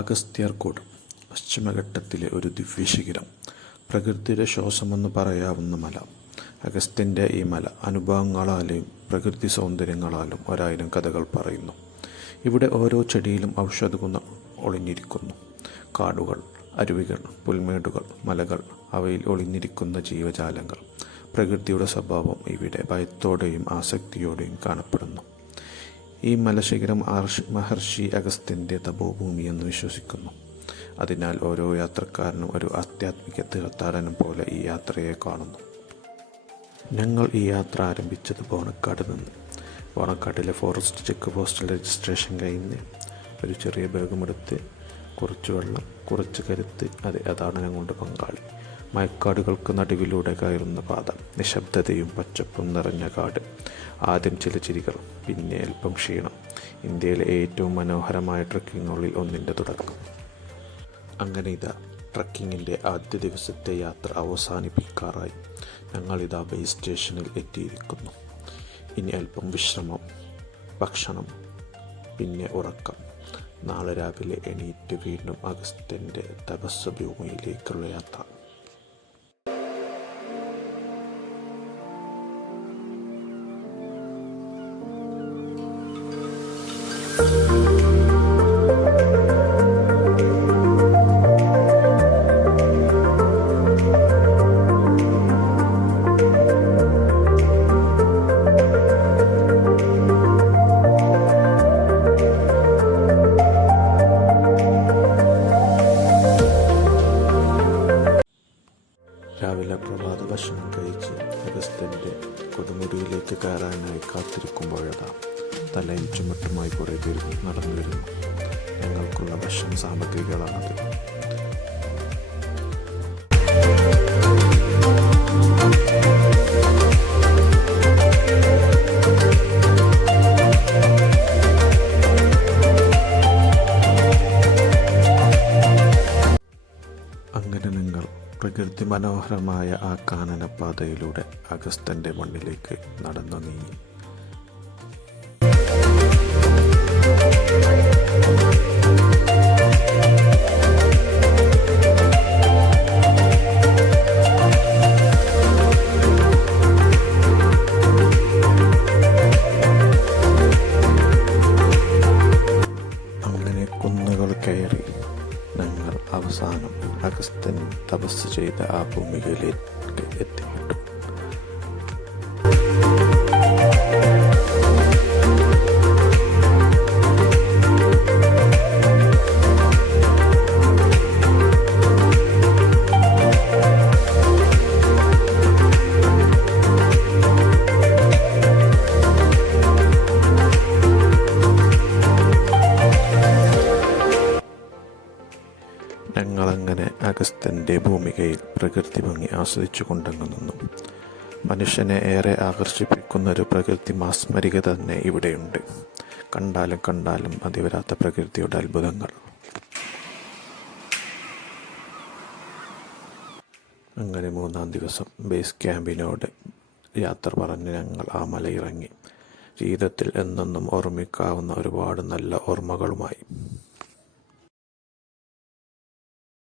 അഗസ്ത്യർകൂട് പശ്ചിമഘട്ടത്തിലെ ഒരു ദിവ്യശിഖരം, പ്രകൃതിയുടെ ശ്വാസമെന്ന് പറയാവുന്ന മല. അഗസ്ത്യൻ്റെ ഈ മല അനുഭവങ്ങളാലും പ്രകൃതി സൗന്ദര്യങ്ങളാലും 1000 കഥകൾ പറയുന്നു. ഇവിടെ ഓരോ ചെടിയിലും ഔഷധഗുണം ഒളിഞ്ഞിരിക്കുന്നു. കാടുകൾ, അരുവികൾ, പുൽമേടുകൾ, മലകൾ, അവയിൽ ഒളിഞ്ഞിരിക്കുന്ന ജീവജാലങ്ങൾ. പ്രകൃതിയുടെ സ്വഭാവം ഇവിടെ ഭയത്തോടെയും ആസക്തിയോടെയും കാണപ്പെടുന്നു. ഈ മലശിഖരം മഹർഷി അഗസ്ത്യൻ്റെ തപോഭൂമി എന്ന് വിശ്വസിക്കുന്നു. അതിനാൽ ഓരോ യാത്രക്കാരനും ഒരു ആധ്യാത്മിക തീർത്ഥാടനം പോലെ ഈ യാത്രയെ കാണുന്നു. ഞങ്ങൾ ഈ യാത്ര ആരംഭിച്ചത് ബോണക്കാട് നിന്ന്. ബോണക്കാട്ടിലെ ഫോറസ്റ്റ് ചെക്ക് പോസ്റ്റിൽ രജിസ്ട്രേഷൻ കഴിഞ്ഞ് ഒരു ചെറിയ ബാഗുമെടുത്ത് കുറച്ച് വെള്ളം, കുറച്ച് കരുത്ത്, അതാണ് ഞങ്ങളുടെ പങ്കാളി. മയക്കാടുകൾക്ക് നടുവിലൂടെ കയറുന്ന പാത, നിശബ്ദതയും പച്ചപ്പും നിറഞ്ഞ കാട്. ആദ്യം ചില ചിരികൾ, പിന്നെ അല്പം ക്ഷീണം. ഇന്ത്യയിലെ ഏറ്റവും മനോഹരമായ ട്രക്കിങ്ങുകളിൽ ഒന്നിൻ്റെ തുടക്കം. അങ്ങനെ ട്രക്കിങ്ങിൻ്റെ ആദ്യ ദിവസത്തെ യാത്ര അവസാനിപ്പിക്കാറായി. ഞങ്ങളിതാ ബേസ് സ്റ്റേഷനിൽ എത്തിയിരിക്കുന്നു. ഇനി അല്പം വിശ്രമം, ഭക്ഷണം, പിന്നെ ഉറക്കം. നാളെ രാവിലെ എണീറ്റ് വീണ്ടും അഗസ്ത്യൻ്റെ തപസ്സഭൂമിയിലേക്കുള്ള യാത്ര. രാവിലെ പ്രഭാത ഭക്ഷണം കഴിച്ച് അഗസ്ത്യൻ്റെ കൊടുമുടിയിലേക്ക് കയറാനായി കാത്തിരിക്കുമ്പോഴതാ തലയും ചുമട്ടുമായി കുറേ പേർ നടന്നു വരുന്നു. ഞങ്ങൾക്കുള്ള ഭക്ഷണ സാമഗ്രികളാണത്. അങ്ങനെ നിങ്ങൾ പ്രകൃതി മനോഹരമായ ആ കാനനപാതയിലൂടെ അഗസ്ത്യൻ്റെ മണ്ണിലേക്ക് നടന്നു നീങ്ങി. അങ്ങനെ കുന്നുകൾ കയറി ഞങ്ങൾ അവസാനം അഗസ്ത്യൻ തപസ് ചെയ്ത ആ ഭൂമികയിലേക്ക് എത്തിപ്പെട്ടു. ഞങ്ങളങ്ങനെ അഗസ്ത്യൻ്റെ ഭൂമികയിൽ പ്രകൃതി ഭംഗി ആസ്വദിച്ചു കൊണ്ടങ്ങു നിന്നു. മനുഷ്യനെ ഏറെ ആകർഷിപ്പിക്കുന്ന ഒരു പ്രകൃതി മാസ്മരികത തന്നെ ഇവിടെയുണ്ട്. കണ്ടാലും കണ്ടാലും മതിവരാത്ത പ്രകൃതിയുടെ അത്ഭുതങ്ങൾ. അങ്ങനെ 3-ാം ദിവസം ബേസ് ക്യാമ്പിനോട് യാത്ര പറഞ്ഞ് ഞങ്ങൾ ആ മലയിറങ്ങി. ജീവിതത്തിൽ എന്നെന്നും ഓർമ്മിക്കാവുന്ന ഒരുപാട് നല്ല ഓർമ്മകളുമായി.